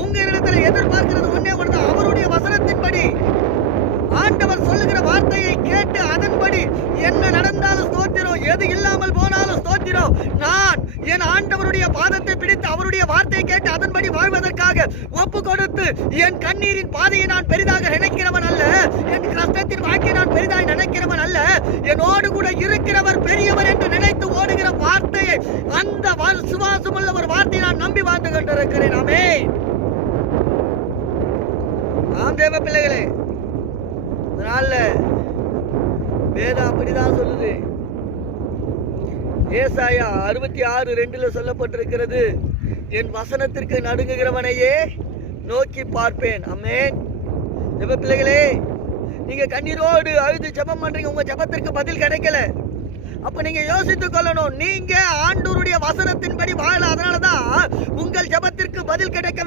உங்க இடத்துல எதிர்பார்க்கிறது ஒன்னே ஒன்று, அவருடைய வசனத்தின்படி ஆண்டவர் சொல்லுகிற வார்த்தையை கேட்டு அதன்படி என்ன நடந்தாலும் ஸ்தோத்திரம், எது இல்லாமல் போனாலும் ஸ்தோத்திரம். நான் என் ஆண்டவருடைய பாதத்தை பிடித்து அவருடைய வார்த்தையை கேட்டு அதன்படி வாழ்வதற்காக ஒப்பு கொடுத்து என் கண்ணீரின் பாதையை நான் பெரிதாக நினைக்கிறவன் அல்ல, என் கஷ்டத்தின் வாழ்க்கையை நான் பெரிதாக நினைக்கிறவன் அல்ல, என்னோடு கூட இருக்கிறவர் பெரியவர் என்று நினைத்து ஓடுகிற வார்த்தையை, அந்த சுவாசமுள்ள ஒரு வார்த்தையை நான் நம்பி வாழ்ந்து கொண்டிருக்கிறேன். ஆமென். ஆம் தேவ பிள்ளைகளே, அதனால வேதம் அப்படிதான் சொல்லுது. ஏசாயா 66:2 சொல்லப்பட்டிருக்கிறது, என் வசனத்திற்கு நடுங்குகிறவனையே நோக்கி பார்ப்பேன். ஆமென். தேவ பிள்ளைகளே, நீங்க கண்ணீரோடு அழுது ஜெபம் பண்றீங்க, உங்க ஜெபத்திற்கு பதில் கிடைக்கல. அப்ப நீங்க யோசித்துக் கொள்ளணும், நீங்க ஆண்டவருடைய வசனத்தின்படி வாழ, அதனாலதான் உங்கள் ஜெபத்திற்கு பதில் கிடைக்க